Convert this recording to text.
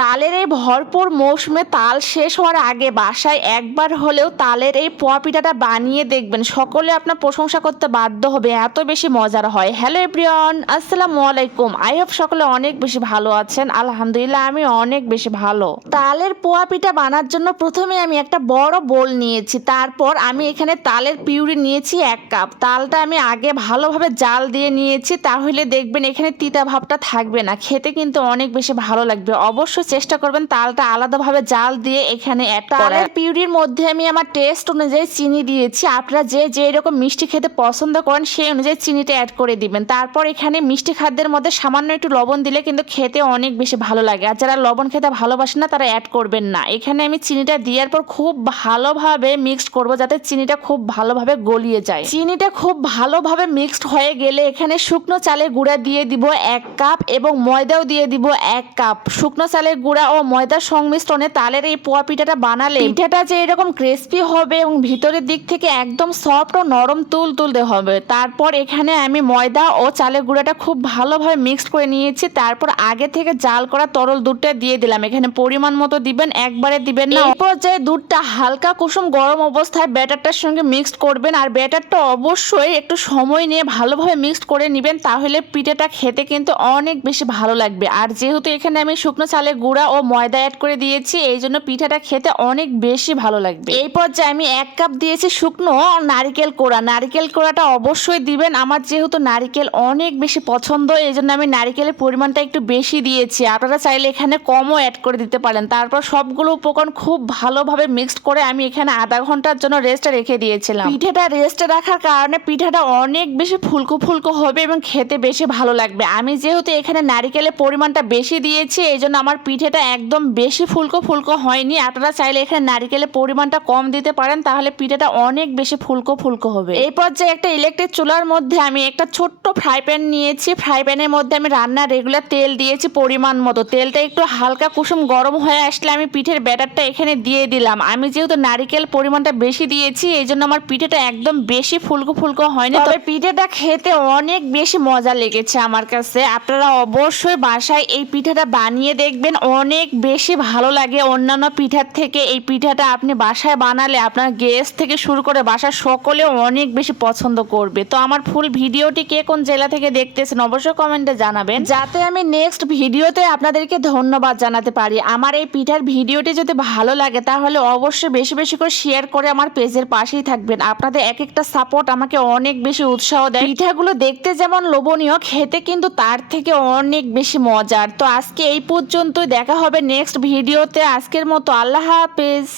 তালের এই ভরপুর মৌসুমে তাল শেষ হওয়ার আগে বাসায় একবার হলেও তালের এই পোয়া পিঠাটা বানিয়ে দেখবেন, সকলে আপনার প্রশংসা করতে বাধ্য হবে, এত বেশি মজার হয়। হ্যালো এভরিওয়ান, আসসালামু আলাইকুম। আই হোপ সকলে অনেক বেশি ভালো আছেন। আলহামদুলিল্লাহ আমি অনেক বেশি ভালো। তালের পোয়া পিঠা বানার জন্য প্রথমে আমি একটা বড় বোল নিয়েছি, তারপর আমি এখানে তালের পিউরি নিয়েছি 1 কাপ। তালটা আমি আগে ভালোভাবে জাল দিয়ে নিয়েছি, তাহলে দেখবেন এখানে তিতা ভাবটা থাকবে না, খেতে কিন্তু অনেক বেশি ভালো লাগবে। অবশ্যই চেষ্টা করবেন তালটা আলাদাভাবে জাল দিয়ে এখানে অ্যাড করার। তালের পিউরির মধ্যে আমি আমার টেস্ট অনুযায়ী চিনি দিয়েছি, আপনারা যে যে রকম মিষ্টি খেতে পছন্দ করেন সেই অনুযায়ী চিনিটা অ্যাড করে দিবেন। তারপর এখানে মিষ্টি খাদ্যের মধ্যে সামান্য একটু লবণ দিলে কিন্তু খেতে অনেক বেশি ভালো লাগে, আর যারা লবণ খেতে ভালোবাসেন না তারা অ্যাড করবেন না। এখানে আমি চিনিটা দেওয়ার পর খুব ভালোভাবে মিক্সড করব, যাতে চিনিটা খুব ভালোভাবে গলিয়ে যায়। চিনিটা খুব ভালোভাবে মিক্সড হয়ে গেলে এখানে শুকনো চালের গুঁড়া দিয়ে দিব 1 কাপ এবং ময়দাও দিয়ে দিব 1 কাপ। শুকনো চালের গুঁড়া ও ময়দার সংমিশ্রণে তালের এই পোয়া পিঠাটা বানালে পিঠাটা যে এরকম ক্রিস্পি হবে এবং ভিতরের দিক থেকে একদম সফট ও নরম তুলতুলে হবে। তারপর এখানে আমি ময়দা ও চালের গুঁড়াটা খুব ভালোভাবে মিক্সড করে নিয়েছি। তারপর আগে থেকে জাল করা তরল দুধটা দিয়ে দিলাম, এখানে পরিমাণ মতো দিবেন, একবারে দিবেন না। এই পর্যায়ে দুধটা হালকা কুসুম গরম অবস্থায় ব্যাটারটার সঙ্গে মিক্সড করবেন, আর ব্যাটারটা অবশ্যই একটু সময় নিয়ে ভালোভাবে মিক্সড করে নেবেন, তাহলে পিঠাটা খেতে কিন্তু অনেক বেশি ভালো লাগবে। আর যেহেতু এখানে আমি শুকনো চালের গুঁড়া ও ময়দা অ্যাড করে দিয়েছি, এই জন্য পিঠাটা খেতে অনেক বেশি ভালো লাগবে। এই পর্যায়ে আমি 1 কাপ দিয়েছি শুকনো নারিকেল কোড়া। নারিকেল কোড়াটা অবশ্যই দিবেন, আমার যেহেতু নারিকেল অনেক বেশি পছন্দ এই জন্য আমি নারিকেলের পরিমাণটা একটু বেশি দিয়েছি, আপনারা চাইলে এখানে কমও অ্যাড করে দিতে পারেন। তারপর সবগুলো উপকরণ খুব ভালোভাবে মিক্সড করে আমি এখানে আধা ঘন্টার জন্য রেস্টে রেখে দিয়েছিলাম। পিঠাটা রেস্টে রাখার কারণে পিঠাটা অনেক বেশি ফুলকো ফুলকো হবে এবং খেতে বেশি ভালো লাগবে। আমি যেহেতু এখানে নারিকেলের পরিমাণটা বেশি দিয়েছি এই জন্য আমার পিঠেটা একদম বেশি ফুলকো ফুলকো হয়নি। আপনারা চাইলে এখানে নারিকেলের পরিমাণটা কম দিতে পারেন, তাহলে পিঠেটা অনেক বেশি ফুলকো ফুলকো হবে। এই পর্যায়ে একটা ইলেকট্রিক চুলার মধ্যে আমি একটা ছোট্ট ফ্রাই প্যান নিয়েছি। ফ্রাই প্যানের মধ্যে আমি রান্নার রেগুলার তেল দিয়েছি পরিমাণ মতো। তেলটা একটু হালকা কুসুম গরম হয়ে আসলে আমি পিঠের ব্যাটারটা এখানে দিয়ে দিলাম। আমি যেহেতু নারিকেল পরিমাণটা বেশি দিয়েছি এই জন্য আমার পিঠেটা একদম বেশি ফুলকো ফুলকো হয়নি, তবে পিঠেটা খেতে অনেক বেশি মজা লেগেছে আমার কাছে। আপনারা অবশ্যই বাসায় এই পিঠাটা বানিয়ে দেখবেন, অনেক বেশি ভালো লাগে অন্যান্য পিঠার থেকে। এই পিঠাটা আপনি বাসায় বানালে আপনার গেস্ট থেকে শুরু করে বাসার সকলেও অনেক বেশি পছন্দ করবে। তো আমার ফুল ভিডিওটি কে কোন জেলা থেকে দেখতেছেন অবশ্যই কমেন্টে জানাবেন, যাতে আমি নেক্সট ভিডিওতে আপনাদেরকে ধন্যবাদ জানাতে পারি। আমার এই পিঠার ভিডিওটি যদি ভালো লাগে তাহলে অবশ্যই বেশি বেশি করে শেয়ার করে আমার পেজের পাশেই থাকবেন। আপনাদের এক একটা সাপোর্ট আমাকে অনেক বেশি উৎসাহ দেয়। পিঠাগুলো দেখতে যেমন লোভনীয়, খেতে কিন্তু তার থেকে অনেক বেশি মজার। তো আজকে এই পর্যন্তই, দেখা হবে নেক্সট ভিডিওতে। আজকের মতো আল্লাহ হাফেজ।